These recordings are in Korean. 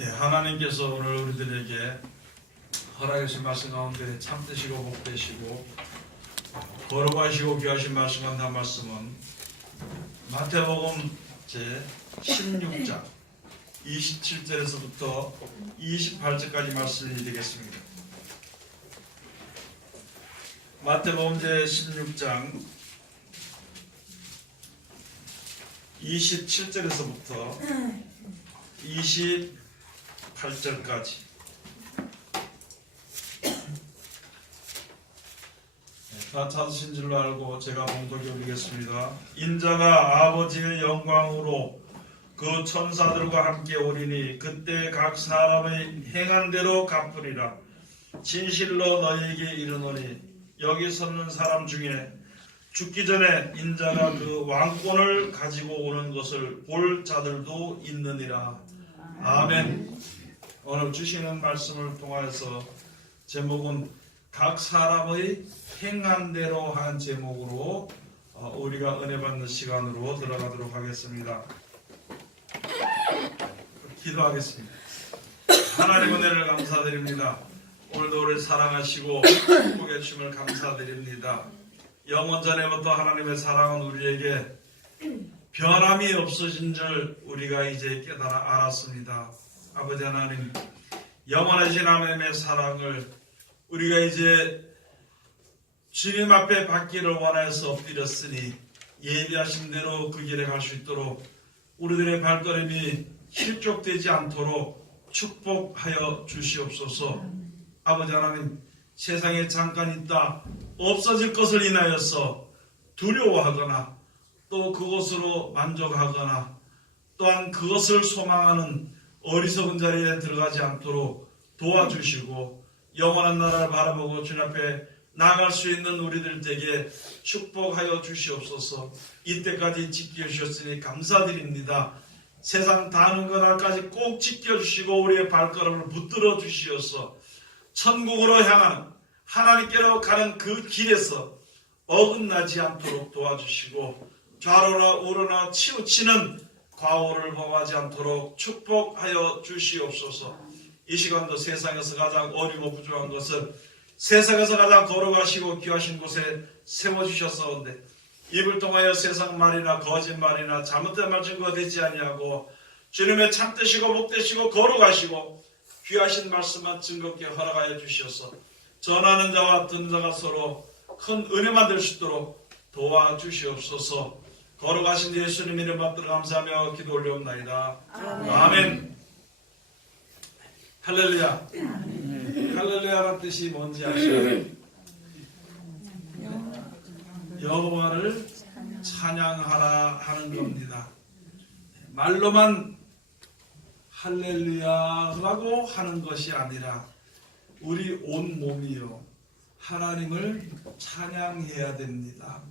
네, 하나님께서 오늘 우리들에게 허락하신 말씀 가운데 참되시고 복되시고 거룩하시고 귀하신 말씀 한 말씀은 마태복음 제 16장 27절에서부터 28절까지 말씀이 되겠습니다. 마태복음 제 16장 27절에서부터 28절까지 다 찾으신 줄로 알고 제가 봉독해 드리겠습니다. 인자가 아버지의 영광으로 그 천사들과 함께 오리니 그때 각 사람의 행한 대로 갚으리라. 진실로 너희에게 이르노니 여기 서는 사람 중에 죽기 전에 인자가 그 왕권을 가지고 오는 것을 볼 자들도 있느니라. 아멘. 오늘 주시는 말씀을 통하여서 제목은 각 사람의 행한 대로 한 제목으로 우리가 은혜 받는 시간으로 들어가도록 하겠습니다. 기도하겠습니다. 하나님 은혜를 감사드립니다. 오늘도 우리를 사랑하시고 축복해 주심을 감사드립니다. 영원 전에부터 하나님의 사랑은 우리에게 변함이 없어진 줄 우리가 이제 깨달아 알았습니다. 아버지 하나님, 영원하신 하나님의 사랑을 우리가 이제 주님 앞에 받기를 원해서 엎드렸으니 예비하신 대로 그 길에 갈 수 있도록 우리들의 발걸음이 실족되지 않도록 축복하여 주시옵소서. 아버지 하나님, 세상에 잠깐 있다 없어질 것을 인하여서 두려워하거나 또 그것으로 만족하거나 또한 그것을 소망하는 어리석은 자리에 들어가지 않도록 도와주시고 영원한 나라를 바라보고 주님 앞에 나아갈 수 있는 우리들에게 축복하여 주시옵소서. 이때까지 지켜주셨으니 감사드립니다. 세상 다는 그날까지 꼭 지켜주시고 우리의 발걸음을 붙들어 주시어서 천국으로 향하는 하나님께로 가는 그 길에서 어긋나지 않도록 도와주시고 좌로나 우로나 치우치는 과오를 범하지 않도록 축복하여 주시옵소서. 이 시간도 세상에서 가장 어리고 부족한 것을 세상에서 가장 거룩하시고 귀하신 곳에 세워주셨사온데 입을 통하여 세상 말이나 거짓말이나 잘못된 말 증거가 되지 아니하고 주님의 참되시고 복되시고 거룩하시고 귀하신 말씀만 즐겁게 허락하여 주시어서 전하는 자와 듣는 자가 서로 큰 은혜만 될 수 있도록 도와주시옵소서. 거룩하신 예수님 이름 받들어 감사하며 기도 올려옵나이다. 아멘. 할렐루야. 할렐루야라는 뜻이 뭔지 아시나요? 여호와를 찬양하라 하는 겁니다. 말로만 할렐루야라고 하는 것이 아니라 우리 온 몸이요 하나님을 찬양해야 됩니다.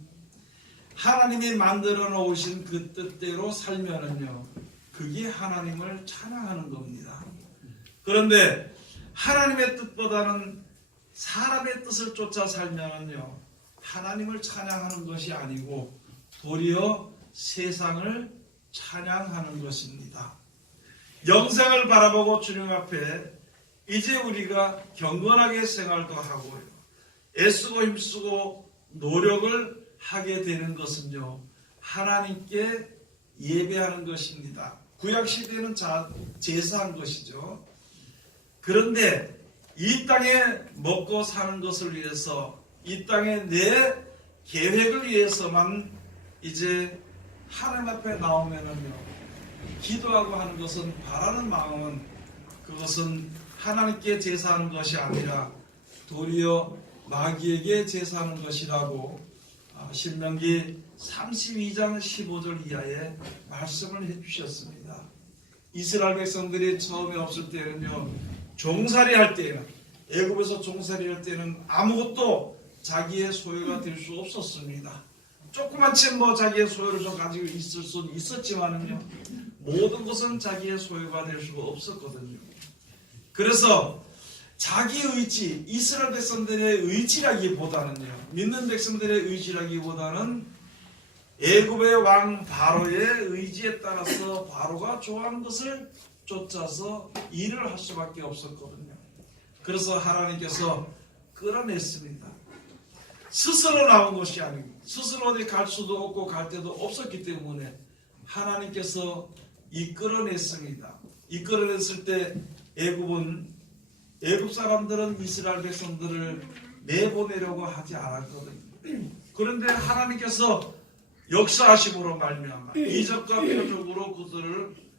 하나님이 만들어 놓으신 그 뜻대로 살면은요 그게 하나님을 찬양하는 겁니다. 그런데 하나님의 뜻보다는 사람의 뜻을 쫓아 살면은요 하나님을 찬양하는 것이 아니고 도리어 세상을 찬양하는 것입니다. 영생을 바라보고 주님 앞에 이제 우리가 경건하게 생활도 하고요 애쓰고 힘쓰고 노력을 하게 되는 것은요 하나님께 예배하는 것입니다. 구약시대에는 제사한 것이죠. 그런데 이 땅에 먹고 사는 것을 위해서 이 땅에 내 계획을 위해서만 이제 하나님 앞에 나오면은요 기도하고 하는 것은 바라는 마음은 그것은 하나님께 제사하는 것이 아니라 도리어 마귀에게 제사하는 것이라고 신명기 32장 15절 이하에 말씀을 해주셨습니다. 이스라엘 백성들이 처음에 없을 때는요 종살이 할 때는 애굽에서 종살이 할 때는 아무것도 자기의 소유가 될 수 없었습니다. 조그만 채 자기의 소유를 좀 가지고 있을 수는 있었지만은요 모든 것은 자기의 소유가 될 수가 없었거든요. 그래서 자기 의지, 이스라엘 백성들의 의지라기보다는요 믿는 백성들의 의지라기보다는 애굽의 왕 바로의 의지에 따라서 바로가 좋아하는 것을 쫓아서 일을 할 수밖에 없었거든요. 그래서 하나님께서 끌어냈습니다. 스스로 나온 것이 아니고 스스로 어디 갈 수도 없고 갈 데도 없었기 때문에 하나님께서 이끌어냈습니다. 이끌어냈을 때 애굽 사람들은 이스라엘 백성들을 내보내려고 하지 않았거든요. 그런데 하나님께서 역사하심으로 말미암아 이적과 표적으로 그들을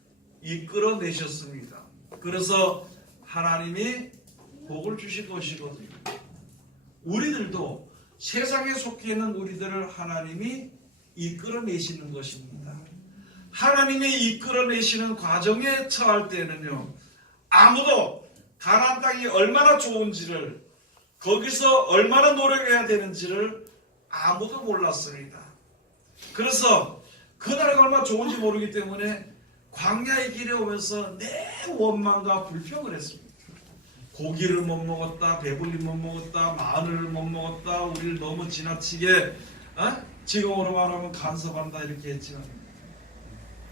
이끌어내셨습니다. 그래서 하나님이 복을 주실 것이거든요. 우리들도 세상에 속해 있는 우리들을 하나님이 이끌어내시는 것입니다. 하나님이 이끌어내시는 과정에 처할 때는요, 아무도 가나안 땅이 얼마나 좋은지를, 거기서 얼마나 노력해야 되는지를 아무도 몰랐습니다. 그래서 그 나라가 얼마나 좋은지 모르기 때문에 광야의 길에 오면서 내 원망과 불평을 했습니다. 고기를 못 먹었다, 배불리 못 먹었다, 마늘을 못 먹었다, 우리를 너무 지나치게 지금으로 말하면 간섭한다 이렇게 했지만,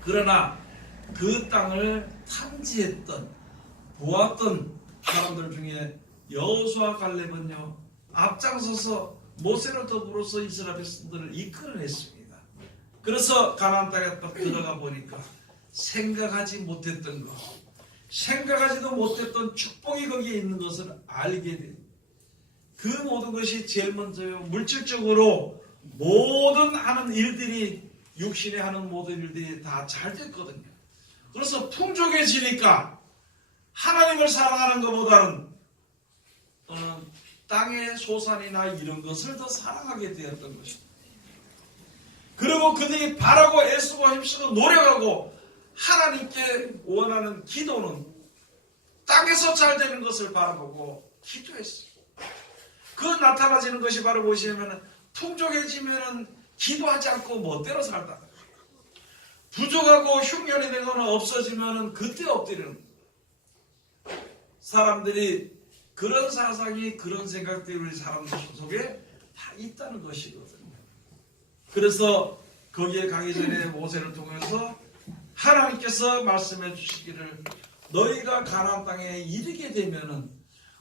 그러나 그 땅을 탐지했던 보았던 사람들 중에 여호수아 갈렙은요 앞장서서 모세를 더불어서 이스라엘 백성들을 이끌어냈습니다. 그래서 가나안 땅에 딱 들어가 보니까 생각하지 못했던 것, 생각하지도 못했던 축복이 거기에 있는 것을 알게 된, 그 모든 것이 제일 먼저요. 물질적으로 모든 하는 일들이, 육신에 하는 모든 일들이 다 잘 됐거든요. 그래서 풍족해지니까 하나님을 사랑하는 것보다는 땅의 소산이나 이런 것을 더 사랑하게 되었던 것입니다. 그리고 그들이 바라고 애쓰고 힘쓰고 노력하고 하나님께 원하는 기도는 땅에서 잘 되는 것을 바라보고 기도했어요. 그 나타나지는 것이 바로 무엇이냐면, 풍족해지면 기도하지 않고 멋대로 살다가 부족하고 흉년이 되거나 없어지면 그때 엎드리는 거예요. 사람들이 그런 사상이, 그런 생각들이 우리 사람들 속에 다 있다는 것이거든요. 그래서 거기에 가기 전에 모세를 통해서 하나님께서 말씀해 주시기를, 너희가 가나안 땅에 이르게 되면은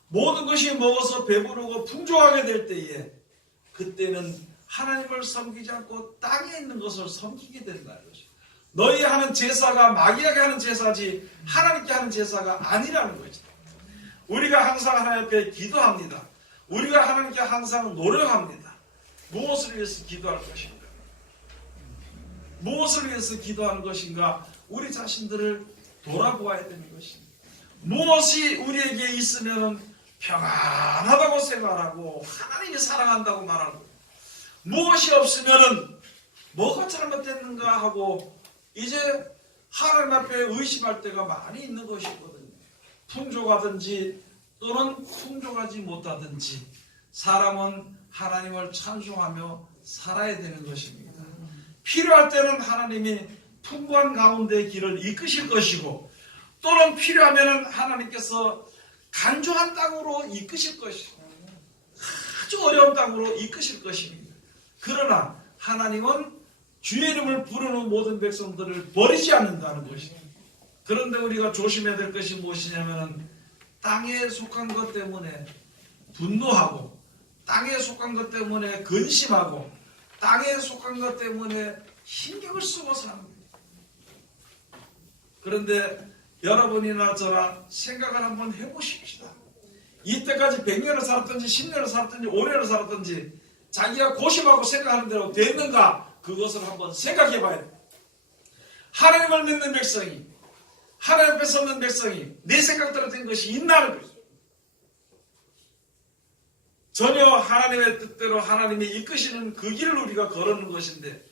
모든 것이 먹어서 배부르고 풍족하게 될 때에, 그때는 하나님을 섬기지 않고 땅에 있는 것을 섬기게 된다는 것이죠. 너희 하는 제사가 마귀에게 하는 제사지 하나님께 하는 제사가 아니라는 거죠. 우리가 항상 하나님 앞에 기도합니다. 우리가 하나님께 항상 노력합니다. 무엇을 위해서 기도할 것인가? 무엇을 위해서 기도하는 것인가? 우리 자신들을 돌아보아야 되는 것입니다. 무엇이 우리에게 있으면 평안하다고 생각하고 하나님이 사랑한다고 말하고, 무엇이 없으면 뭐가 잘못됐는가 하고 이제 하나님 앞에 의심할 때가 많이 있는 것이거든요. 풍족하든지 또는 풍족하지 못하든지 사람은 하나님을 찬송하며 살아야 되는 것입니다. 필요할 때는 하나님이 풍부한 가운데 길을 이끄실 것이고, 또는 필요하면 하나님께서 간조한 땅으로 이끄실 것이고, 아주 어려운 땅으로 이끄실 것입니다. 그러나 하나님은 주의 이름을 부르는 모든 백성들을 버리지 않는다는 것입니다. 그런데 우리가 조심해야 될 것이 무엇이냐면, 땅에 속한 것 때문에 분노하고, 땅에 속한 것 때문에 근심하고, 땅에 속한 것 때문에 신경을 쓰고 사는 거예요. 그런데 여러분이나 저나 생각을 한번 해보십시다. 이때까지 100년을 살았든지 10년을 살았든지 5년을 살았든지 자기가 고심하고 생각하는 대로 됐는가, 그것을 한번 생각해 봐야 돼요. 하나님을 믿는 백성이, 하나님 앞에 서는 백성이 내 생각대로 된 것이 있나는 거죠. 전혀 하나님의 뜻대로 하나님이 이끄시는 그 길을 우리가 걸어는 것인데,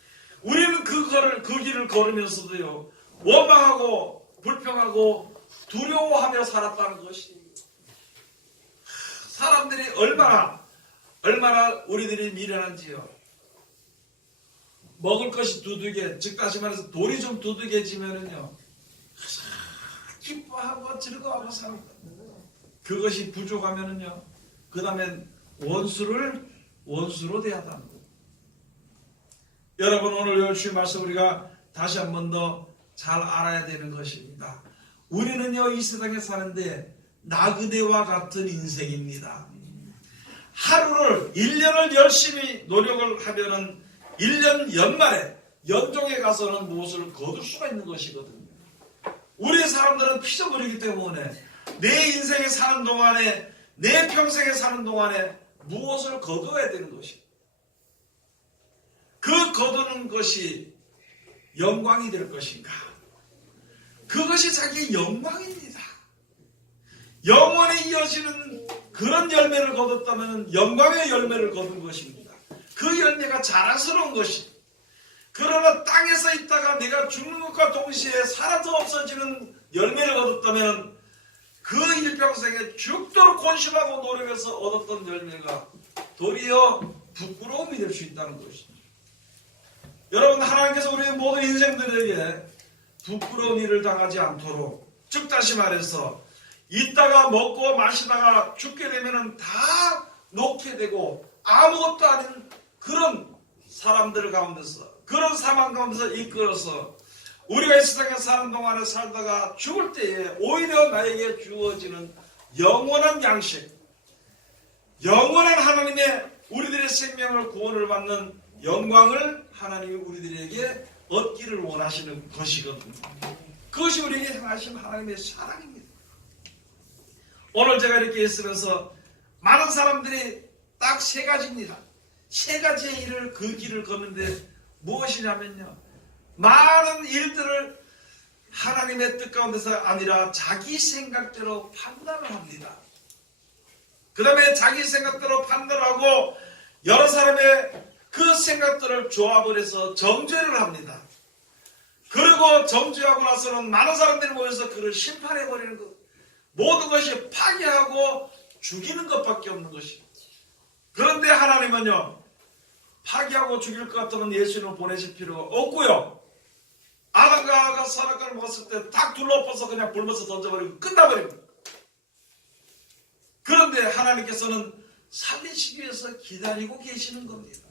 우리는 그 길을 걸으면서도요 원망하고 불평하고 두려워하며 살았다는 것이, 사람들이 얼마나 우리들이 미련한지요. 먹을 것이 두둑해, 즉 다시 말해서 돌이 좀 두둑해지면은요 기뻐하고 즐거워하고 사는 거예요. 그것이 부족하면은요 그 다음엔 원수로 대하다는 거예요. 여러분, 오늘 주의 말씀 우리가 다시 한 번 더 잘 알아야 되는 것입니다. 우리는요 이 세상에 사는데 나그네와 같은 인생입니다. 하루를 1년을 열심히 노력을 하면은 1년 연말에 연종에 가서는 무엇을 거둘 수가 있는 것이거든요. 우리 사람들은 피조물이기 때문에 내 인생에 사는 동안에 내 평생에 사는 동안에 무엇을 거둬야 되는 것이 그 거두는 것이 영광이 될 것인가? 그것이 자기의 영광입니다. 영원히 이어지는 그런 열매를 거뒀다면 영광의 열매를 거둔 것입니다. 그 열매가 자랑스러운 것이. 그러나 땅에서 있다가 내가 죽는 것과 동시에 사라져 없어지는 열매를 거뒀다면 그 일평생에 죽도록 권심하고 노력해서 얻었던 열매가 도리어 부끄러움이 될 수 있다는 것입니다. 여러분, 하나님께서 우리의 모든 인생들에게 부끄러운 일을 당하지 않도록, 즉 다시 말해서 있다가 먹고 마시다가 죽게 되면은 다 놓게 되고 아무것도 아닌 그런 사람들 가운데서, 그런 사망 가운데서 이끌어서 우리가 이 세상에 사는 동안에 살다가 죽을 때에 오히려 나에게 주어지는 영원한 양식, 영원한 하나님의 우리들의 생명을 구원을 받는 영광을 하나님이 우리들에게 얻기를 원하시는 것이거든요. 그것이 우리에게 향하신 하나님의 사랑입니다. 오늘 제가 이렇게 있으면서 많은 사람들이 딱 세 가지입니다. 세 가지의 일을 그 길을 걷는데 무엇이냐면요, 많은 일들을 하나님의 뜻 가운데서 아니라 자기 생각대로 판단을 합니다. 그 다음에 자기 생각대로 판단하고 여러 사람의 그 생각들을 조합을 해서 정죄를 합니다. 그리고 정죄하고 나서는 많은 사람들이 모여서 그를 심판해버리는 것, 모든 것이 파괴하고 죽이는 것밖에 없는 것입니다. 그런데 하나님은요, 파괴하고 죽일 것 같으면 예수님을 보내실 필요가 없고요, 아담과 하와가 선악과를 먹었을 때 딱 둘러엎어서 그냥 불면서 던져버리고 끝나버립니다. 그런데 하나님께서는 살리시기 위해서 기다리고 계시는 겁니다.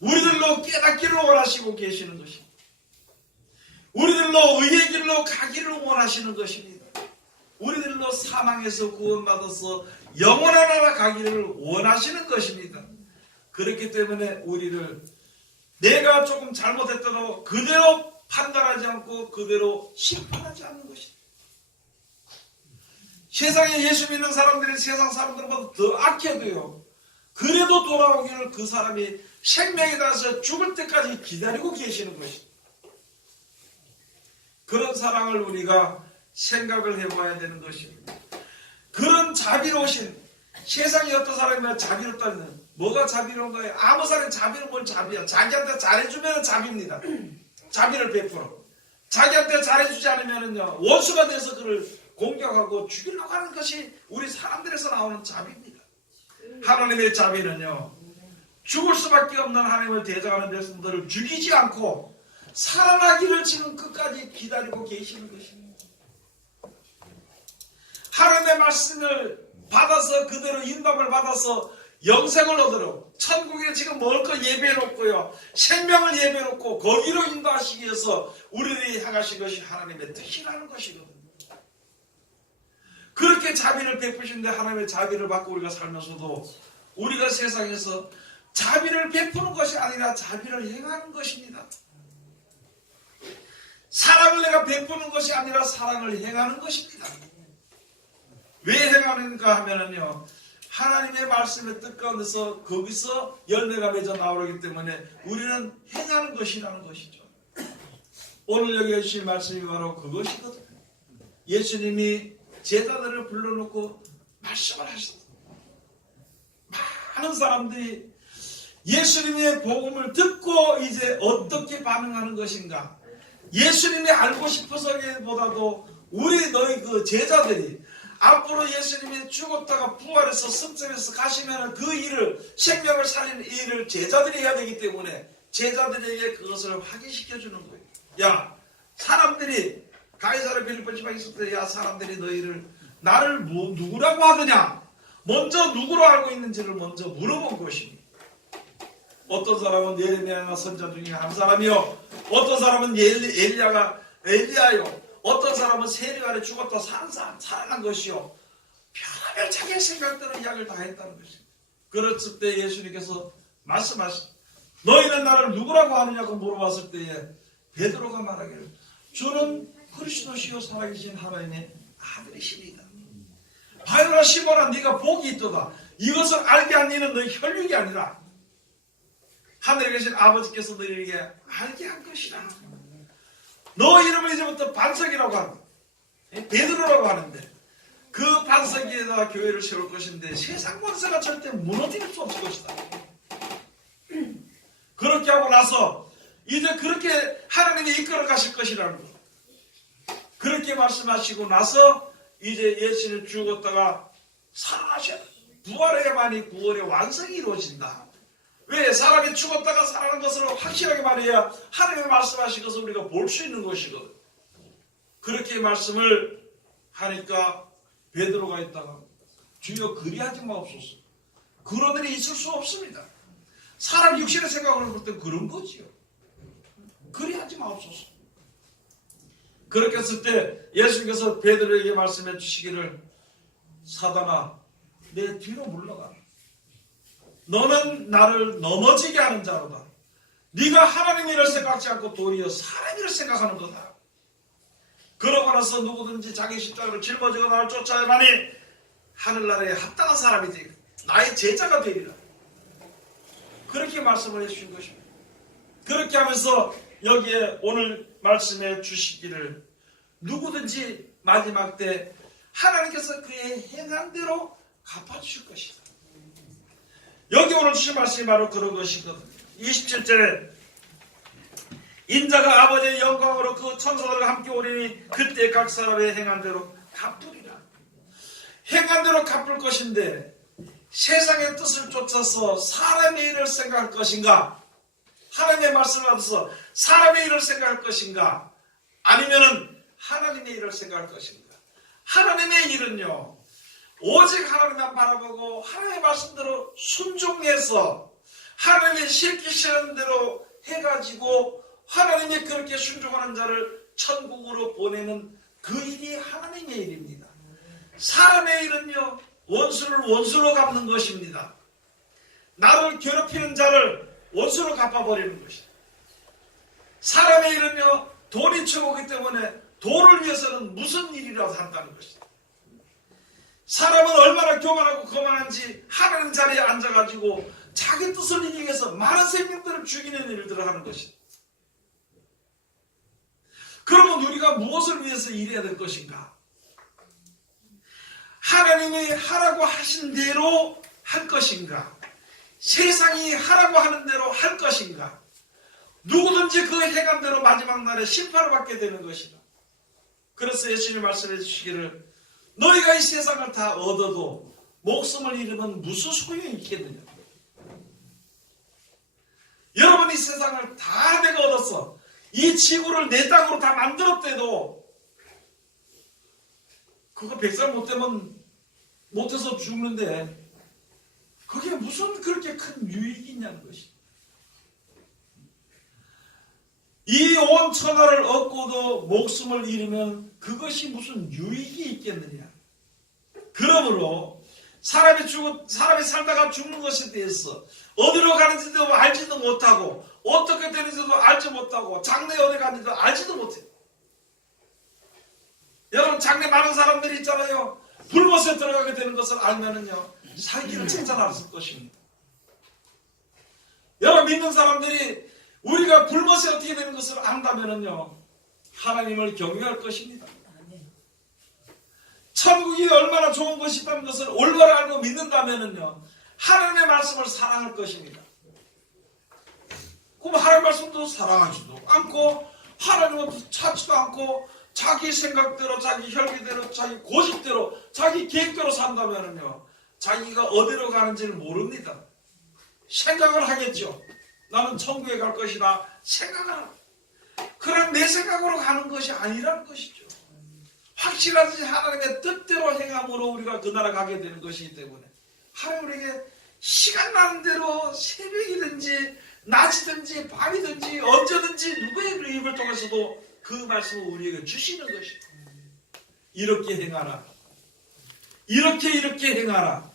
우리들로 깨닫기를 원하시고 계시는 것입니다. 우리들로 의의 길로 가기를 원하시는 것입니다. 우리들로 사망에서 구원받아서 영원한 나라 가기를 원하시는 것입니다. 그렇기 때문에 우리를 내가 조금 잘못했더라도 그대로 판단하지 않고 그대로 심판하지 않는 것입니다. 세상에 예수 믿는 사람들이 세상 사람들보다 더 악해도요, 그래도 돌아오기를 그 사람이 생명에 닿아서 죽을 때까지 기다리고 계시는 것입니다. 그런 사랑을 우리가 생각을 해봐야 되는 것입니다. 그런 자비로우신, 세상에 어떤 사람이 자비롭다는, 뭐가 자비로운 거예요? 아무 사람이 자비는 뭘 자비야? 자기한테 잘해주면 자비입니다. 자비를 베풀어. 자기한테 잘해주지 않으면요, 원수가 돼서 그를 공격하고 죽이려고 하는 것이 우리 사람들에서 나오는 자비입니다. 하나님의 자비는요, 죽을 수밖에 없는 하나님을 대적하는 백성들을 죽이지 않고 살아나기를 지금 끝까지 기다리고 계시는 것입니다. 하나님의 말씀을 받아서 그대로 인도함을 받아서 영생을 얻으러 천국에 지금 먹을 거 예배해놓고요, 생명을 예배해놓고 거기로 인도하시기 위해서 우리들이 향하신 것이 하나님의 뜻이라는 것이거든요. 그렇게 자비를 베푸신데 하나님의 자비를 받고 우리가 살면서도 우리가 세상에서 자비를 베푸는 것이 아니라 자비를 행하는 것입니다. 사랑을 내가 베푸는 것이 아니라 사랑을 행하는 것입니다. 왜 행하는가 하면은요, 하나님의 말씀의 뜻 가운데서 거기서 열매가 맺어 나오기 때문에 우리는 행하는 것이라는 것이죠. 오늘 여기 해주신 말씀이 바로 그것이거든요. 예수님이 제자들을 불러놓고 말씀을 하셨어요. 많은 사람들이 예수님의 복음을 듣고 이제 어떻게 반응하는 것인가, 예수님이 알고 싶어서보다도 우리 너희 그 제자들이 앞으로 예수님이 죽었다가 부활해서 승천해서 가시면 그 일을, 생명을 살리는 일을 제자들이 해야 되기 때문에 제자들에게 그것을 확인시켜주는 거예요. 야, 사람들이 가이사랴 빌립보 지방에 있을 때, 야, 사람들이 너희를 나를 누구라고 하느냐, 먼저 누구로 알고 있는지를 먼저 물어본 것입니다. 어떤 사람은 예레미야가 선자 중에 한 사람이요, 어떤 사람은 엘리야요, 어떤 사람은 세례 안에 죽었다 사는 사람 살아난 것이요. 별하별 자기의 생각대로 이야기를 다 했다는 것입니다. 그랬을 때 예수님께서 말씀하신 너희는 나를 누구라고 하느냐고 물어봤을 때에 베드로가 말하기를 주는 그리스도시요 살아계신 하나님의 아들이시니이다. 바요라 시몬아 네가 복이 있도다. 이것을 알게 한 이는 너희 혈육이 아니라 하늘에 계신 아버지께서 너희에게 알게 한 것이라. 너 이름을 이제부터 반석이라고 한다. 베드로라고 하는데 그 반석 위에다 교회를 세울 것인데 세상 권세가 절대 무너뜨릴 수 없을 것이다. 그렇게 하고 나서 이제 그렇게 하나님이 이끌어 가실 것이라는 것. 그렇게 말씀하시고 나서 이제 예수님 죽었다가 살아나셔야 부활해야만이 구원의 완성이 이루어진다. 왜? 사람이 죽었다가 살아난 것을 확실하게 말해야 하나님의 말씀하신 것을 우리가 볼 수 있는 것이거든. 그렇게 말씀을 하니까 베드로가 있다가 주여 그리하지 마옵소서. 그런 일이 있을 수 없습니다. 사람 육신의 생각으로 볼 때 그런 거지요. 그리하지 마옵소서. 그렇게 했을 때 예수님께서 베드로에게 말씀해 주시기를 사단아 내 뒤로 물러가라. 너는 나를 넘어지게 하는 자로다. 네가 하나님 일을 생각하지 않고 도리어 사람 일을 생각하는 거다. 그러고 나서 누구든지 자기 십자가를 짊어지고 나를 쫓아야만이 하늘나라에 합당한 사람이 되고 나의 제자가 되리라. 그렇게 말씀을 해주신 것입니다. 그렇게 하면서 여기에 오늘 말씀해 주시기를 누구든지 마지막 때 하나님께서 그의 행한 대로 갚아주실 것이다. 여기 오늘 주신 말씀이 바로 그런 것이거든요. 27절에 인자가 아버지의 영광으로 그 천사들과 함께 오리니 그때 각 사람의 행한 대로 갚으리라. 행한 대로 갚을 것인데 세상의 뜻을 쫓아서 사람의 일을 생각할 것인가? 하나님의 말씀을 받아서 사람의 일을 생각할 것인가? 아니면은 하나님의 일을 생각할 것인가? 하나님의 일은요, 오직 하나님만 바라보고 하나님의 말씀대로 순종해서 하나님의 시키시는 대로 해가지고 하나님이 그렇게 순종하는 자를 천국으로 보내는 그 일이 하나님의 일입니다. 사람의 일은요, 원수를 원수로 갚는 것입니다. 나를 괴롭히는 자를 원수로 갚아버리는 것이다. 사람의 일은요, 돈이 최고이기 때문에 돈을 위해서는 무슨 일이라도 한다는 것이다. 사람은 얼마나 교만하고 거만한지 하나님 자리에 앉아가지고 자기 뜻을 이루기 위해서 많은 생명들을 죽이는 일들을 하는 것이다. 그러면 우리가 무엇을 위해서 일해야 될 것인가? 하나님이 하라고 하신 대로 할 것인가? 세상이 하라고 하는 대로 할 것인가? 누구든지 그 행한 대로 마지막 날에 심판을 받게 되는 것이다. 그래서 예수님이 말씀해 주시기를 너희가 이 세상을 다 얻어도 목숨을 잃으면 무슨 소용이 있겠느냐? 여러분 이 세상을 다 내가 얻었어. 이 지구를 내 땅으로 다 만들었대도 그거 100살 못 되면 못해서 죽는데 그게 무슨 그렇게 큰 유익이 있냐는 것이. 이 온 천하를 얻고도 목숨을 잃으면 그것이 무슨 유익이 있겠느냐. 그러므로 사람이 살다가 죽는 것에 대해서 어디로 가는지도 알지도 못하고 어떻게 되는지도 알지 못하고 장래에 어디 가는지도 알지도 못해요. 여러분 장래 많은 사람들이 있잖아요. 불못에 들어가게 되는 것을 알면은요 살기를 칭찬할 것입니다. 여러분 믿는 사람들이 우리가 불못에 어떻게 되는 것을 안다면은요 하나님을 경외할 것입니다. 천국이 얼마나 좋은 것이 있다는 것을 올바로 알고 믿는다면은요 하나님의 말씀을 사랑할 것입니다. 그럼 하나님의 말씀도 사랑하지도 않고 하나님을 찾지도 않고 자기 생각대로 자기 혈기대로 자기 고집대로 자기 계획대로 산다면은요 자기가 어디로 가는지를 모릅니다. 생각을 하겠죠. 나는 천국에 갈 것이다 생각을 하고 그럼 내 생각으로 가는 것이 아니라는 것이죠. 확실하지 하나님의 뜻대로 행함으로 우리가 그 나라 가게 되는 것이기 때문에 하나님 우리에게 시간 나는 대로 새벽이든지 낮이든지 밤이든지 언제든지 누구의 입을 통해서도 그 말씀을 우리에게 주시는 것이다. 이렇게 행하라. 이렇게 행하라.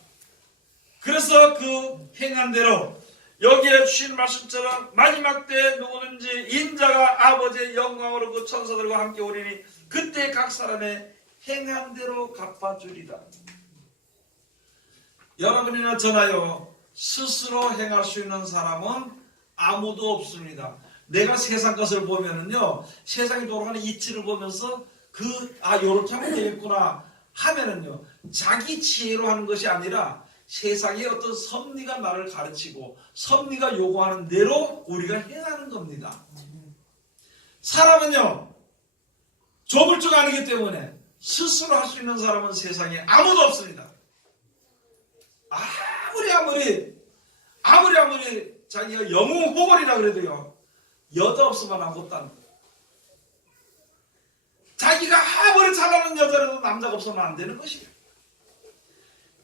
그래서 그 행한 대로 여기에 주신 말씀처럼 마지막 때 누구든지 인자가 아버지의 영광으로 그 천사들과 함께 오리니 그때 각 사람의 행한 대로 갚아주리라. 여러분이나 저나요, 스스로 행할 수 있는 사람은 아무도 없습니다. 내가 세상 것을 보면은요, 세상이 돌아가는 이치를 보면서 요렇게 하면 되겠구나 하면은요, 자기 지혜로 하는 것이 아니라 세상의 어떤 섭리가 나를 가르치고 섭리가 요구하는 대로 우리가 행하는 겁니다. 사람은요, 조물주가 아니기 때문에 스스로 할 수 있는 사람은 세상에 아무도 없습니다. 아무리 자기가 영웅호걸이라 그래도요, 여자 없으면 아무것도 안 돼. 자기가 아무리 잘나는 여자라도 남자가 없으면 안 되는 것이에요.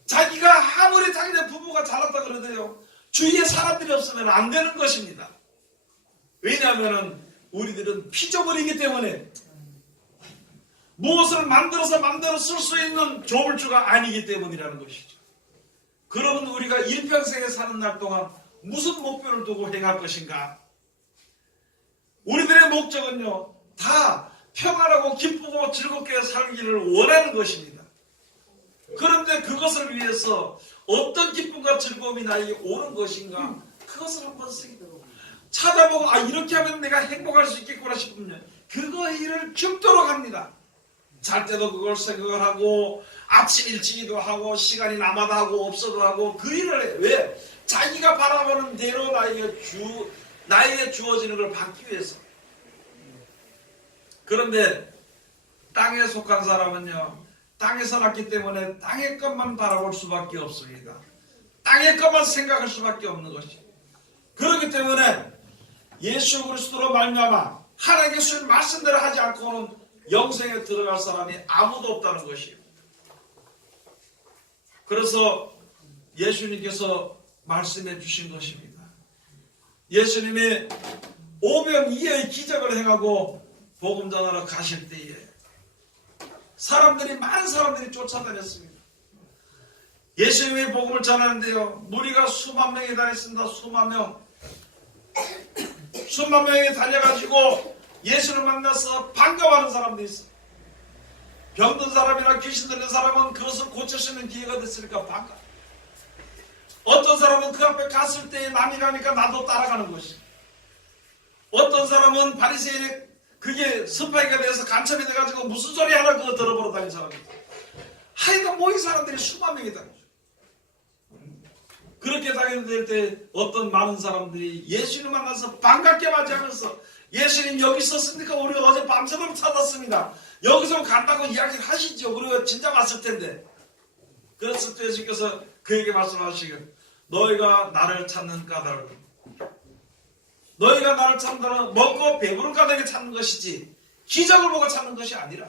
자기가 아무리 자기네 부부가 잘났다 그래도요, 주위에 사람들이 없으면 안 되는 것입니다. 왜냐하면 우리들은 피조물이기 때문에 무엇을 만들어서 마음대로 쓸 수 있는 조물주가 아니기 때문이라는 것이죠. 그러면 우리가 일평생에 사는 날 동안 무슨 목표를 두고 행할 것인가? 우리들의 목적은요, 다 평안하고 기쁘고 즐겁게 살기를 원하는 것입니다. 그런데 그것을 위해서 어떤 기쁨과 즐거움이 나에게 오는 것인가? 그것을 한번 찾아보고 이렇게 하면 내가 행복할 수 있겠구나 싶으면 그거 일을 죽도록 합니다. 잘 때도 그걸 생각을 하고 아침 일찍이도 하고 시간이 남아도 하고 없어도 하고 그 일을 해. 왜? 자기가 바라보는 대로 나에게 주어지는 걸 받기 위해서. 그런데 땅에 속한 사람은요, 땅에서 났기 때문에 땅의 것만 바라볼 수밖에 없습니다. 땅의 것만 생각할 수밖에 없는 것이죠. 그렇기 때문에 예수 그리스도로 말미암아 하나님께 주신 말씀대로 하지 않고는 영생에 들어갈 사람이 아무도 없다는 것이에요. 그래서 예수님께서 말씀해 주신 것입니다. 예수님이 오병이어의 기적을 행하고 복음 전하러 가실 때에 많은 사람들이 쫓아다녔습니다. 예수님의 복음을 전하는데요, 무리가 수만 명이 다녔습니다. 수만 명이 달려가지고 예수를 만나서 반가워하는 사람도 있어요. 병든 사람이나 귀신 들린 사람은 그것을 고칠 수 있는 기회가 됐으니까 반가. 어떤 사람은 그 앞에 갔을 때 남이 가니까 나도 따라가는 것이. 어떤 사람은 바리새인의 그게 스파이가 돼서 간첩이 돼가지고 무슨 소리 하나 그거 들어보러 다니는 사람이 있어요. 하여간 모인 사람들이 수만 명이 다니죠. 그렇게 다니는 때 어떤 많은 사람들이 예수님 만나서 반갑게 맞이하면서 예수님 여기 있었으니까 우리 어제 밤새도록 찾았습니다. 여기서 간다고 이야기를 하시죠. 우리가 진짜 왔을 텐데. 그래서 또 예수님께서 그에게 말씀하시길, 너희가 나를 찾는 까닭은 너희가 나를 찾는 먹고 배부른 까닭에 찾는 것이지 기적을 보고 찾는 것이 아니라,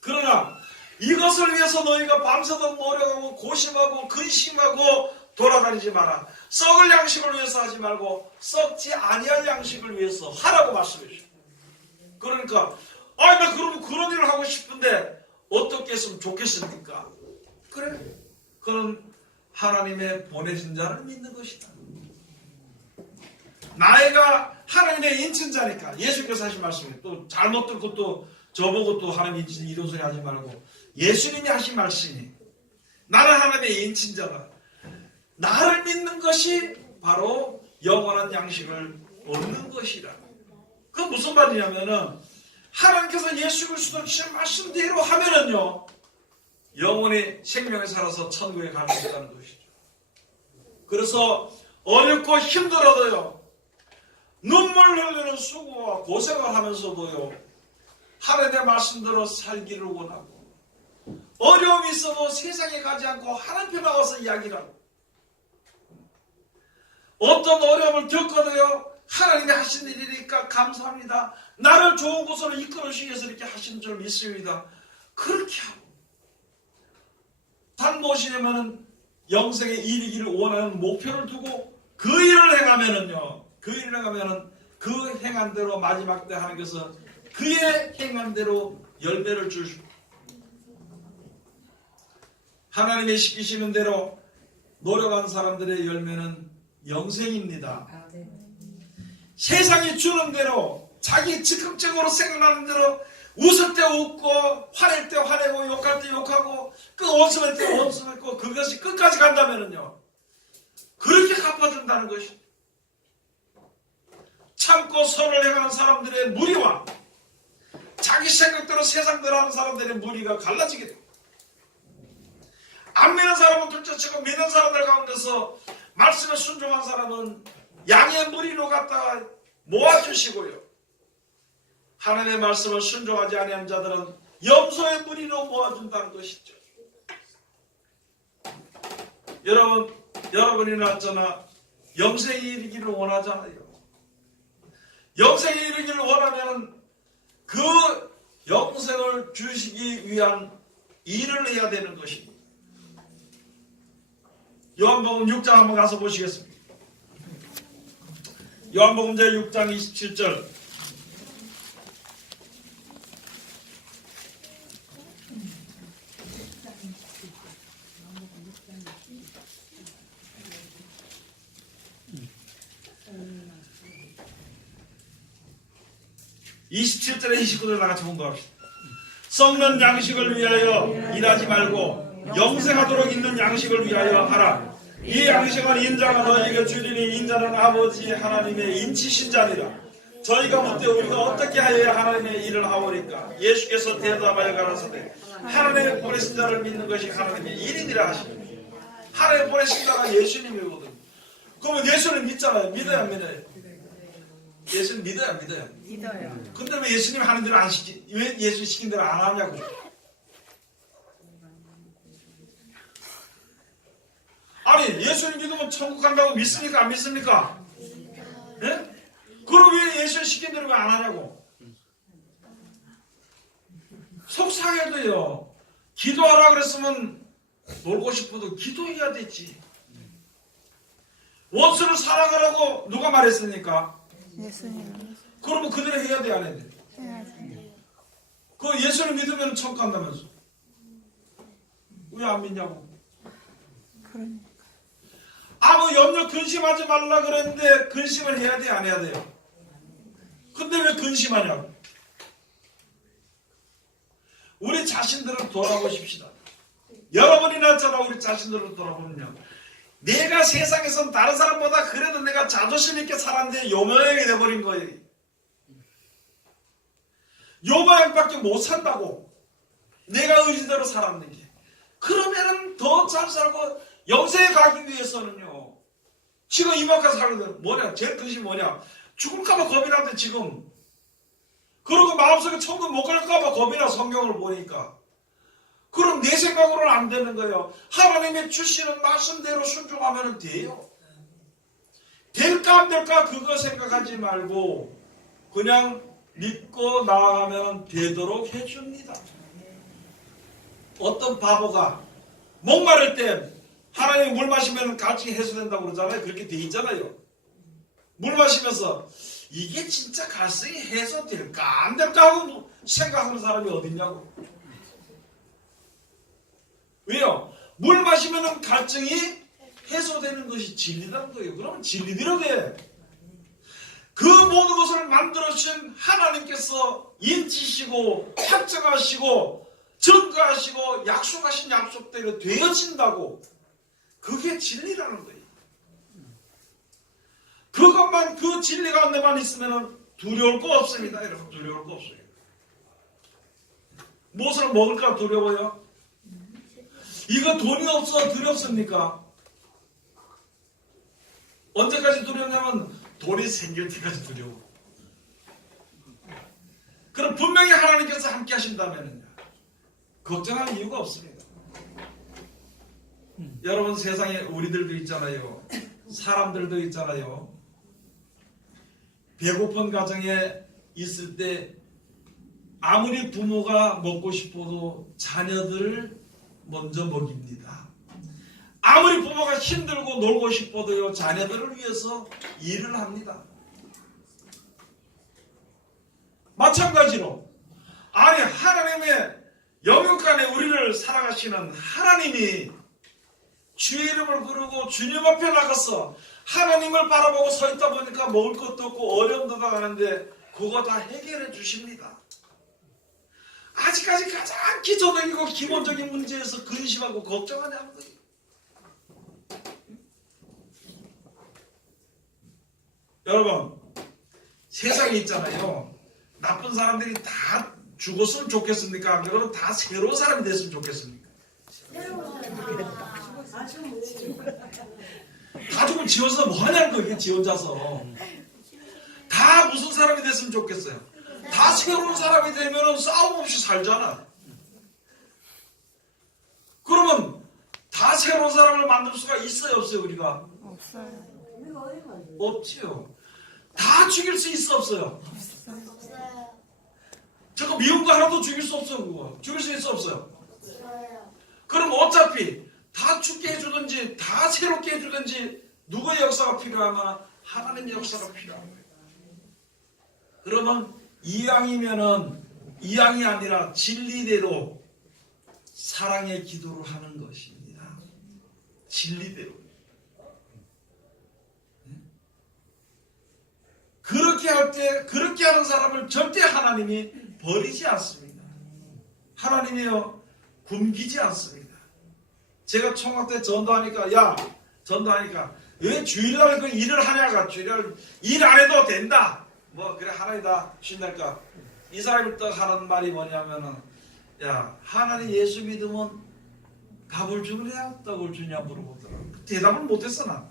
그러나 이것을 위해서 너희가 밤새도록 노력하고 고심하고 근심하고 돌아다니지 마라. 썩을 양식을 위해서 하지 말고 썩지 아니할 양식을 위해서 하라고 말씀해 주십니다. 그러니까 나 그런 일을 하고 싶은데 어떻게 했으면 좋겠습니까? 그래, 그건 하나님의 보내신 자를 믿는 것이다. 나이가 하나님의 인친자니까. 예수께서 하신 말씀이 또 잘못 듣고 또 저보고 또 하나님 인친 이런 소리 하지 말고, 예수님이 하신 말씀이 나는 하나님의 인친자다. 나를 믿는 것이 바로 영원한 양식을 얻는 것이라. 그건 무슨 말이냐면은 하나님께서 예수 그리스도 주신 말씀대로 하면은요, 영원히 생명에 살아서 천국에 갈 수 있다는 것이죠. 그래서 어렵고 힘들어도요, 눈물 흘리는 수고와 고생을 하면서도요, 하나님의 말씀대로 살기를 원하고, 어려움이 있어도 세상에 가지 않고 하나님 편에 와서 이야기를 하고, 어떤 어려움을 겪어도요, 하나님이 하신 일이니까 감사합니다. 나를 좋은 곳으로 이끌어주기 위해서 이렇게 하시는 줄 믿습니다. 그렇게 하고, 단 무엇이냐면은 영생에 이르기를 원하는 목표를 두고 그 일을 행하면은요, 그 행한 대로 마지막 때 하나님께서 그의 행한 대로 열매를 주시고 하나님의 시키시는 대로 노력한 사람들의 열매는 영생입니다. 세상이 주는 대로 자기 즉흥적으로 생각나는 대로 웃을 때 웃고 화낼 때 화내고 욕할 때 욕하고 원수할 때 원수했고 그것이 끝까지 간다면요 그렇게 갚아준다는 것이 참고 선을 행하는 사람들의 무리와 자기 생각대로 세상대로 하는 사람들의 무리가 갈라지게 됩니다. 안 믿는 사람은 둘째치고 믿는 사람들 가운데서 말씀에 순종한 사람은 양의 무리로 갖다가 모아주시고요. 하나님의 말씀을 순종하지 아니한 자들은 염소의 무리로 모아준다는 것이죠. 여러분이나 저나 영생에 이르기를 원하잖아요. 영생에 이르기를 원하면 그 영생을 주시기 위한 일을 해야 되는 것입니다. 요한복음 6장 한번 가서 보시겠습니다. 요한복음 제6장 27절. (27절에) 29절 다 같이 공부합시다. 썩는 양식을 위하여 일하지 말고 영생하도록 있는 양식을 위하여 하라. 이 양식은 인자가 너희에게 주리니 인자는 아버지 하나님의 인치신 자니라. 저희가 묻되 우리가 어떻게 하여야 하나님의 일을 하오리까? 예수께서 대답하여 가라사대 하나님의 보내신 자를 믿는 것이 하나님의 일이니라 하시니. 하나님의 보내신 자가 예수님이거든요. 그러면 예수는 믿잖아요. 믿어야 안 믿어요? 예수는 믿어야 안 믿어요? 믿어요. 근데 왜 예수님 하는 대로 안 시키, 왜 예수 시킨 대로 안 하냐고. 아니 예수님 믿으면 천국 간다고 믿습니까? 안 믿습니까? 예? 그럼 왜 예수 시킨 대로 왜 안 하냐고. 속상해도요. 기도하라 그랬으면 놀고 싶어도 기도해야 되지. 원수를 사랑하라고 누가 말했습니까? 예수님. 그러면 그대로 해야 돼, 안 해야 돼? 해야지. 그 예수를 믿으면 천국 간다면서. 왜 안 믿냐고. 그러니까. 아무 염려 근심하지 말라 그랬는데 근심을 해야 돼, 안 해야 돼요? 근데 왜 근심하냐고. 우리 자신들을 돌아보십시다. 여러분이나 저나 우리 자신들을 돌아보면요. 내가 세상에서 다른 사람보다 그래도 내가 자존심 있게 살았는데 요 모양이 돼버린 거예요. 요 모양밖에 못 산다고. 내가 의지대로 살았는 게. 그러면은 더 잘 살고 영생에 가기 위해서는요. 지금 이만큼 살는데 뭐냐? 제일 큰 것이 뭐냐? 죽을까봐 겁이 나는데 지금. 그러고 마음속에 천국 못 갈까봐 겁이 나 성경을 보니까. 그럼 내 생각으로는 안 되는 거예요. 하나님의 주시는 말씀대로 순종하면 돼요. 될까 안 될까 그거 생각하지 말고 그냥 믿고 나아가면 되도록 해줍니다. 어떤 바보가 목마를 때 하나님이 물 마시면 갈증이 해소된다고 그러잖아요. 그렇게 돼 있잖아요. 물 마시면서 이게 진짜 갈증이 해소될까 안 될까 하고 생각하는 사람이 어딨냐고. 왜요? 물 마시면 갈증이 해소되는 것이 진리라는 거예요. 그러면 진리대로 돼. 그 모든 것을 만들어주신 하나님께서 인치시고 확정하시고 증거하시고 약속하신 약속대로 되어진다고. 그게 진리라는 거예요. 그것만 그 진리 가운데만 있으면 두려울 거 없습니다. 여러분 두려울 거 없어요. 무엇을 먹을까 두려워요? 이거 돈이 없어 두렵습니까? 언제까지 두렵냐면 돈이 생길 때까지 두려워. 그럼 분명히 하나님께서 함께 하신다면 걱정할 이유가 없습니다. 여러분 세상에 우리들도 있잖아요. 사람들도 있잖아요. 배고픈 가정에 있을 때 아무리 부모가 먹고 싶어도 자녀들을 먼저 먹입니다. 아무리 부모가 힘들고 놀고 싶어도요 자녀들을 위해서 일을 합니다. 마찬가지로 아니 하나님의 영육 안에 우리를 살아가시는 하나님이 주의 이름을 부르고 주님 앞에 나가서 하나님을 바라보고 서 있다 보니까 먹을 것도 없고 어려움도 당하는데 그거 다 해결해 주십니다. 아직까지 가장 기초적이고 기본적인 문제에서 근심하고 걱정하냐는 거예요. 여러분 세상에 있잖아요. 나쁜 사람들이 다 죽었으면 좋겠습니까? 그러면 다 새로운 사람이 됐으면 좋겠습니까? 다 죽으면 지 혼자서 뭐 하냐는 거예요. 지 혼자서. 다 무슨 사람이 됐으면 좋겠어요. 다 새로운 사람이 되면 싸움 없이 살잖아. 그러면 다 새로운 사람을 만들 수가 있어요, 없어요, 우리가? 없어요. 없지요. 다 죽일 수 있어, 없어요? 저거 미운 거 하나도 죽일 수 없어요, 그거. 죽일 수 있어, 없어요? 그럼 어차피 다 죽게 해주든지 다 새롭게 해주든지 누구의 역사가 필요하면 하나님의 역사가 필요한 거예요. 그러면 이왕이면은 이왕이 아니라 진리대로 사랑의 기도를 하는 것입니다. 진리대로. 그렇게 할 때 그렇게 하는 사람을 절대 하나님이 버리지 않습니다. 하나님이요 굶기지 않습니다. 제가 총각 때 전도하니까 왜 주일날 그 일을 하냐가 주일날 일 안 해도 된다. 뭐 그래 하나이다 쉰달까. 이 사람이 딱 하는 말이 뭐냐면은 야 하나님 예수 믿으면 밥을 주느냐 떡을 주냐 물어보더라. 대답을 못했어 나.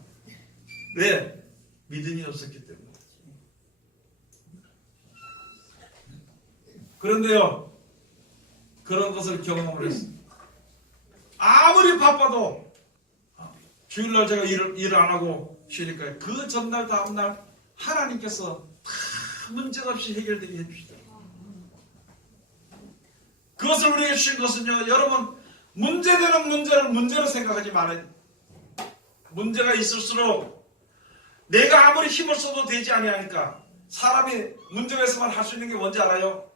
왜? 믿음이 없었기 때문에. 그런데요 그런 것을 경험을 했습니다. 아무리 바빠도 주일날 제가 일을 안 하고 쉬니까 그 전날 다음날 하나님께서 다 문제가 없이 해결되게 해주시더라고요. 그것을 우리에게 주신 것은요 여러분 문제되는 문제를 문제로 생각하지 말아야 돼요. 문제가 있을수록 내가 아무리 힘을 써도 되지 아니하니까 사람이 문제가 있으면 할 수 있는 게 뭔지 알아요?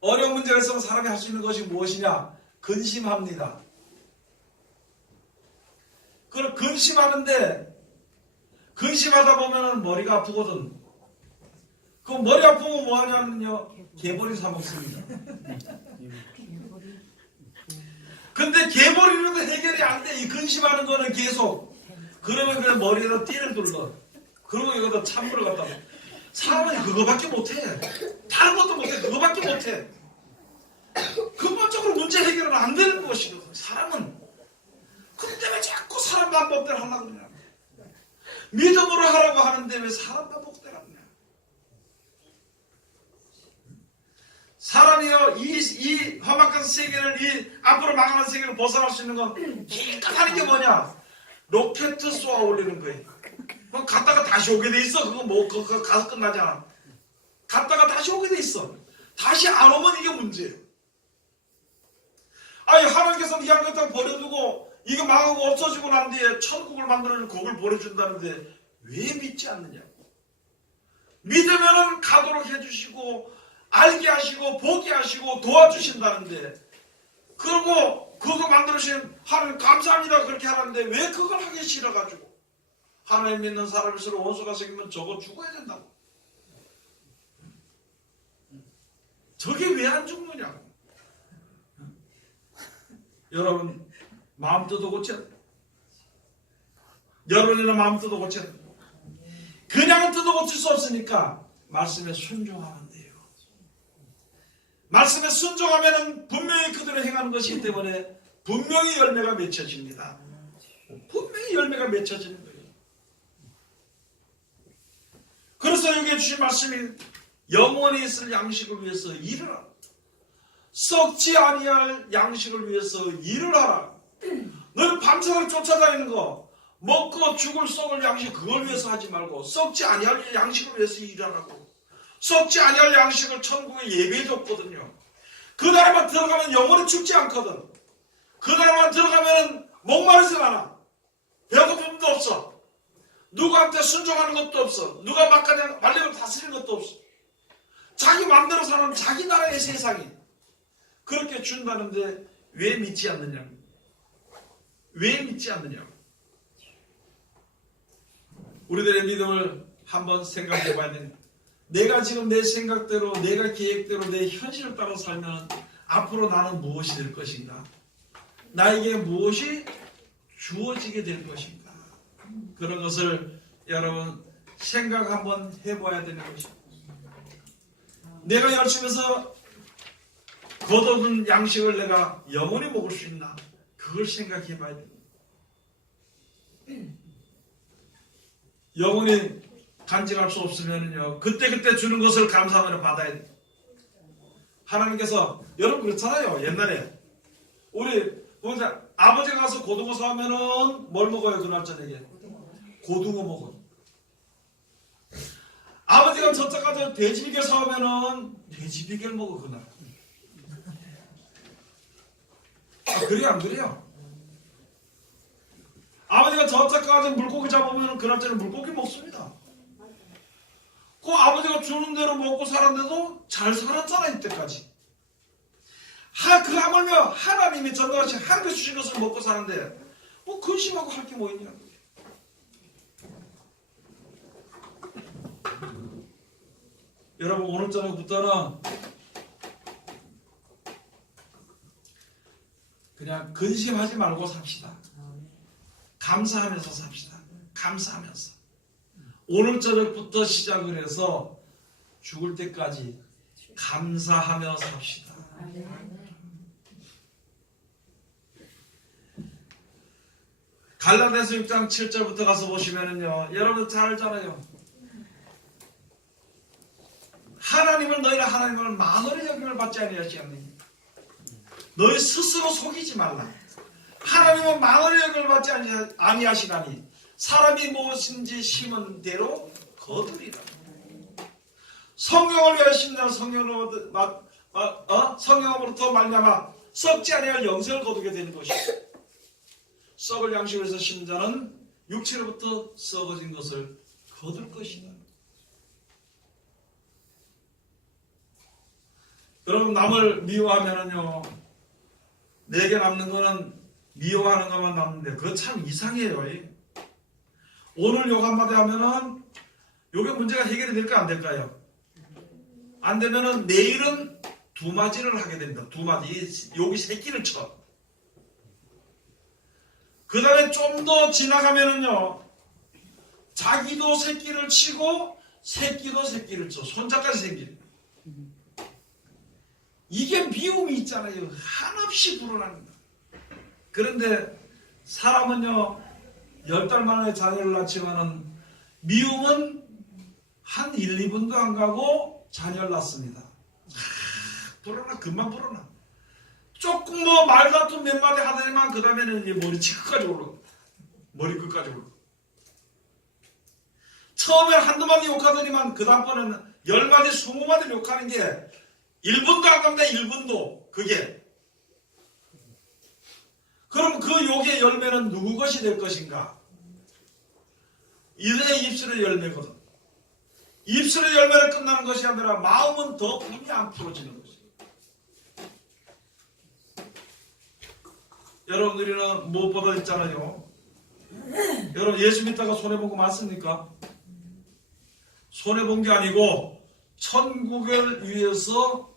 어려운 문제가 있으면 사람이 할 수 있는 것이 무엇이냐? 근심합니다. 그럼 근심하는데 근심하다 보면 머리가 아프거든. 그 머리 아프면 뭐 하냐면요 개보리 사 먹습니다. 근데 개보리로도 해결이 안 돼. 이 근심하는 거는 계속. 그러면 그냥 머리에다 띠를 둘러. 그리고 이거다 찬물을 갖다 놔. 사람은 그거밖에 못해. 다른 것도 못해. 그거밖에 못해. 근본적으로 문제 해결은 안 되는 것이거든. 사람은. 근데 왜 자꾸 사람 방법대로 하려고 그러냐. 믿음으로 하라고 하는데 왜 사람 방법대로 하냐. 사람이요 이 험악한 세계를 이 앞으로 망하는 세계를 벗어날 수 있는 건 기껏 하는 게 뭐냐. 로켓 쏘아 올리는 거예요. 그럼 갔다가 다시 오게 돼 있어. 그거 뭐 그거 가서 끝나잖아. 갔다가 다시 오게 돼 있어. 다시 안 오면 이게 문제예요. 아니 하나님께서는 이 한국 땅 버려두고 이거 망하고 없어지고 난 뒤에 천국을 만들어주는 곡을 보내준다는데 왜 믿지 않느냐고. 믿으면은 가도록 해주시고 알게 하시고 보게 하시고 도와주신다는데 그리고 그거 만들어주신 하나님 감사합니다 그렇게 하는데 왜 그걸 하기 싫어가지고 하나님 믿는 사람일수록 원수가 생기면 저거 죽어야 된다고. 저게 왜 안 죽느냐고. 여러분 마음 뜯어 고쳐야 돼. 여러분이나 마음 뜯어 고쳐야 돼. 그냥 뜯어 고칠 수 없으니까 말씀에 순종하면 돼요. 말씀에 순종하면 분명히 그대로 행하는 것이기 때문에 분명히 열매가 맺혀집니다. 분명히 열매가 맺혀지는 거예요. 그래서 여기에 주신 말씀이 영원히 있을 양식을 위해서 일을 하라. 썩지 아니할 양식을 위해서 일을 하라. 너는 밤새도록 쫓아다니는 거 먹고 죽을 썩을 양식 그걸 위해서 하지 말고 썩지 아니할 양식을 위해서 일하라고. 썩지 아니할 양식을 천국에 예배해 줬거든요. 그 나라만 들어가면 영원히 죽지 않거든. 그 나라만 들어가면 목마르지 않아. 배고픔도 없어. 누구한테 순종하는 것도 없어. 누가 막 그냥 말려고 다스리는 것도 없어. 자기 마음대로 사는 자기 나라의 세상이 그렇게 준다는데 왜 믿지 않느냐? 왜 믿지 않느냐? 우리들의 믿음을 한번 생각해 봐야 됩니다. 내가 지금 내 생각대로, 내가 계획대로, 내 현실을 따라 살면 앞으로 나는 무엇이 될 것인가? 나에게 무엇이 주어지게 될 것인가? 그런 것을 여러분 생각 한번 해봐야 되는 것입니다. 내가 열심히 해서 거둬둔 양식을 내가 영원히 먹을 수 있나? 그걸 생각해 봐야 됩니다. 영원히 간직할 수 없으면요, 그때그때 주는 것을 감사하며 받아야 돼요. 하나님께서, 여러분 그렇잖아요. 옛날에 우리 보자, 아버지가 가서 고등어 사오면은 뭘 먹어요? 그날 저녁에 고등어 먹어요. 아버지가 저쪽 가서 돼지비계 사오면은 돼지비계를 먹어 그날. 아, 그래요 안 그래요? 아버지가 저쪽 가서 물고기 잡으면 그날 저녁에 물고기 먹습니다. 그 아버지가 주는 대로 먹고 살았는데도 잘 살았잖아 이때까지. 그 하물며 하나님이 전능하신 하나님께 주신 것을 먹고 사는데 뭐 근심하고 할 게 뭐 있냐. 여러분 오늘 저녁부터는 그냥 근심하지 말고 삽시다. 감사하면서 삽시다. 감사하면서. 오늘 저녁부터 시작을 해서 죽을 때까지 감사하며 삽시다. 갈라디아서 6장 7절부터 가서 보시면은요, 여러분 잘 알잖아요. 하나님을 너희는 하나님을 만원의 여김을 받지 아니하시니 너희 스스로 속이지 말라. 하나님은 만원의 여김을 받지 아니하시나니 사람이 무엇인지 심은 대로 거두리라. 성령을 위하여 심는 성령으로부터 말미암아 썩지 아니할 영생을 거두게 되는 것이다. 썩을 양식을 해서 심는 자는 육체로부터 썩어진 것을 거둘 것이다. 여러분 남을 미워하면은요, 내게 남는 거는 미워하는 것만 남는데 그거 참 이상해요. 오늘 욕 한마디 하면은 요게 문제가 해결이 될까 안 될까요? 안 되면은 내일은 두 마디를 하게 됩니다. 두 마디. 욕이 새끼를 쳐. 그 다음에 좀 더 지나가면은요, 자기도 새끼를 치고 새끼도 새끼를 쳐. 손자까지 생기는. 이게 미움이 있잖아요. 한없이 불어납니다. 그런데 사람은요, 10달 만에 자녀를 낳지만은 미움은 한 1, 2분도 안 가고 자녀를 낳습니다. 불어나, 금방 불어나. 조금 뭐 말다툼 몇 마디 하더니만 그 다음에는 이제 머리치 끝까지 오르고 머리 끝까지 오르고. 처음에 한두 마디 욕하더니만 그 다음번에는 10마디, 20마디 욕하는 게 1분도 안 갑니다. 1분도. 그게. 그럼 그 욕의 열매는 누구 것이 될 것인가? 이들의 입술의 열매거든. 입술의 열매를 끝나는 것이 아니라 마음은 더 분이 안 풀어지는 것이에요. 여러분들이는 무엇보다 있잖아요. 여러분 예수 믿다가 손해본 거 맞습니까? 손해본 게 아니고 천국을 위해서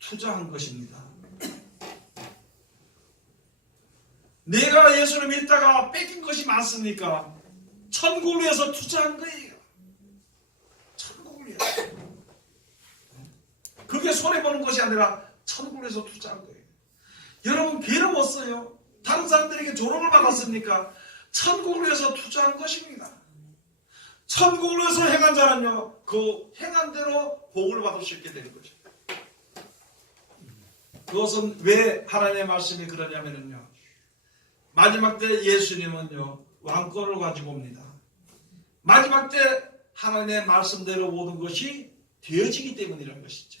투자한 것입니다. 내가 예수를 믿다가 뺏긴 것이 많습니까? 천국을 위해서 투자한 거예요. 천국을 위해서. 그게 손해보는 것이 아니라 천국을 위해서 투자한 거예요. 여러분 괴로웠어요. 다른 사람들에게 조롱을 받았습니까? 천국을 위해서 투자한 것입니다. 천국을 위해서 행한 자는요, 그 행한 대로 복을 받을 수 있게 되는 것입니다. 그것은 왜 하나님의 말씀이 그러냐면요, 마지막 때 예수님은요, 왕권을 가지고 옵니다. 마지막 때 하나님의 말씀대로 모든 것이 되어지기 때문이라는 것이죠.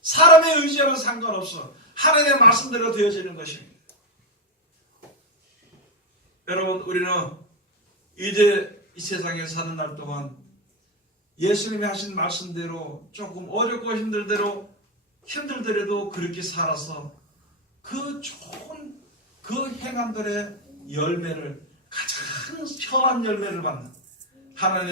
사람의 의지와는 상관없어. 하나님의 말씀대로 되어지는 것입니다. 여러분, 우리는 이제 이 세상에 사는 날 동안 예수님이 하신 말씀대로 조금 어렵고 힘들더라도 그렇게 살아서 그 좋은 그 행함들의 열매를 가장 선한 열매를 받는 하나님의